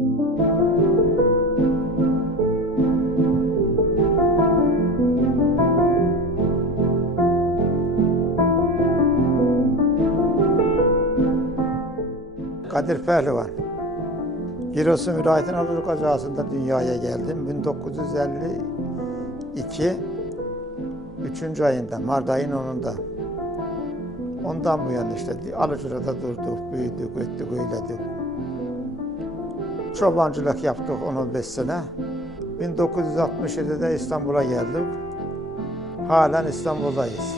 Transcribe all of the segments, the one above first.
Kadir Pehlivan. Giresun Vilayeti'nin Anadolu kazasında dünyaya geldim. 1952 3. ayında, Mart ayının 10'unda. Ondan bu yana işte Alıcıra'da durduk, büyüdük, ettik, öyledik. Çobancılık yaptık 10-15 sene. 1967'de İstanbul'a geldik. Halen İstanbul'dayız.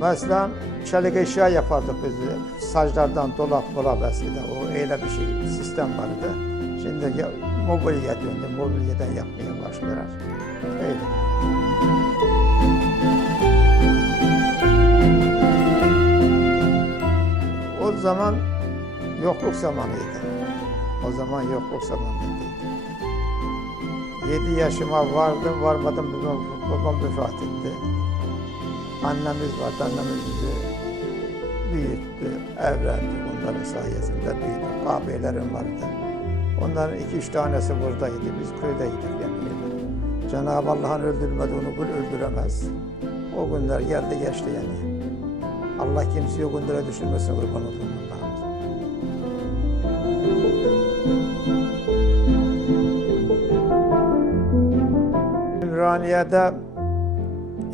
Mesela çelik eşya yapardık biz. Saclardan dolap dolap eskiden. O öyle bir şey, sistem vardı. Şimdi ya, mobilya döndü. Mobilyadan yapmaya başladılar. Öyle. Zaman yokluk zamanıydı. O zaman yokluk zamanıydı. Yedi yaşıma vardım, varmadım babam, babam vefat etti. Annemiz vardı, annemiz bizi büyüttü, evlendik onların sayesinde büyüdük. Ağabeylerim vardı. Onların iki üç tanesi buradaydı, biz köydeydik yani. Cenab-ı Allah'ın öldürmediğini kul öldüremez. O günler geldi geçti yani. Allah kimseyi o günlere düşürmesin kurban olduğum Ümraniye'de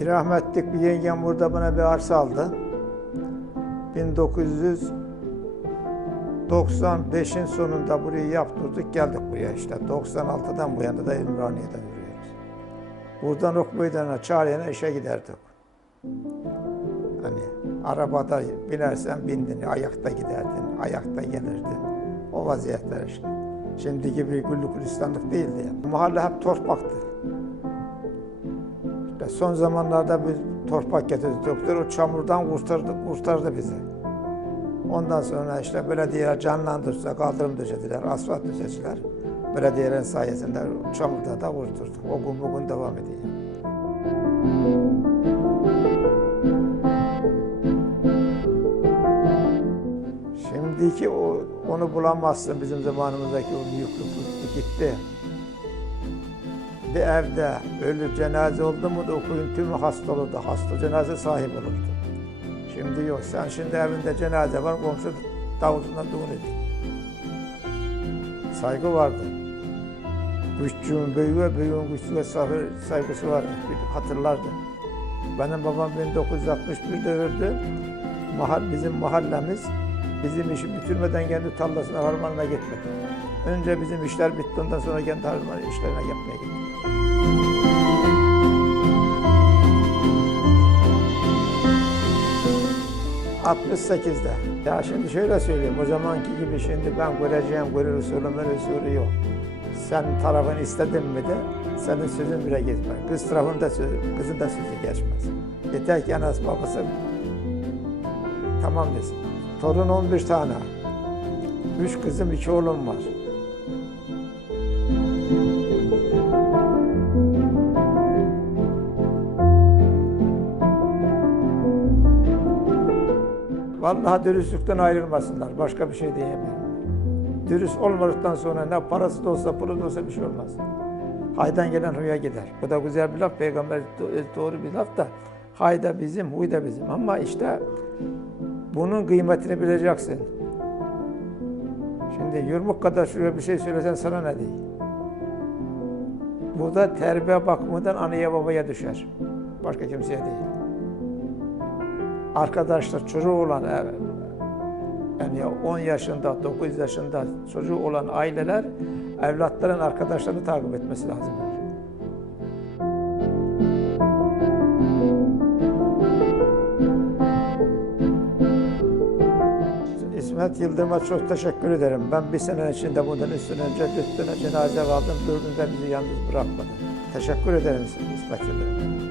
rahmetlik bir yengem burada bana bir arsa aldı. 1995'in sonunda burayı yaptırdık geldik buraya işte. 96'dan bu yana da Ümraniye'de yürüyoruz. Buradan Ok Meydanı'na Çağlayan'a işe giderdik. Hani arabada binersen bindin, ayakta giderdin, ayakta gelirdin. O vaziyetler işte. Şimdiki gibi güllük gülistanlık değildi yani. Mahalle hep torpaktı. Son zamanlarda biz torpak getirdik doktor, o çamurdan kurtardı, kurtardı bizi. Ondan sonra işte belediyeler canlandırsa kaldırım döşediler, asfalt döşediler. Belediyelerin sayesinde çamurda da kurtulduk. O gün bugün devam ediyor. Şimdiki o, onu bulamazsın bizim zamanımızdaki o büyüklük gitti. Bir evde ölü cenaze oldu mu da okuyun tümü hasta olurdu. Hasta cenaze sahibi olurdu. Şimdi yok. Sen şimdi evinde cenaze var, komşu davulundan düğün ediyor. Saygı vardı. Küçüğün büyüğe, büyüğün saygı- saygısı vardı. Hatırlardı. Benim babam 1961'de öldü. Mahal, bizim mahallemiz bizim işi bitirmeden kendi tarlasına harmanına gitmedi. Önce bizim işler bitti, ondan sonra kendi harman işlerine yapmaya gitti. 68'de. Ya şimdi şöyle söyleyeyim, o zamanki gibi şimdi ben göreceğim, görür usulü, usulü yok. Sen tarafını istedin mi de senin sözün bile geçmez. Kız tarafında söz, kızın da sözü geçmez. Yeter ki anası babası tamam desin. Torun 11 tane. Üç kızım, iki oğlum var. Vallahi dürüstlükten ayrılmasınlar. Başka bir şey diyemiyorum. Dürüst olmadıktan sonra ne parası da olsa, pulu da olsa bir şey olmaz. Haydan gelen huya gider. Bu da güzel bir laf, peygamber do- doğru bir laf da. Hayda bizim, huy da bizim. Ama işte bunun kıymetini bileceksin. Şimdi yumruk kadar şuraya bir şey söylesen sana ne değil. Bu da terbiye bakımından anaya babaya düşer. Başka kimseye değil arkadaşlar çocuğu olan ev, yani 10 yaşında, 9 yaşında çocuğu olan aileler evlatların arkadaşlarını takip etmesi lazım. İsmet Yıldırım'a çok teşekkür ederim. Ben bir sene içinde bundan üç sene önce tane cenaze aldım. Dördünde bizi yalnız bırakmadı. Teşekkür ederim İsmet Yıldırım.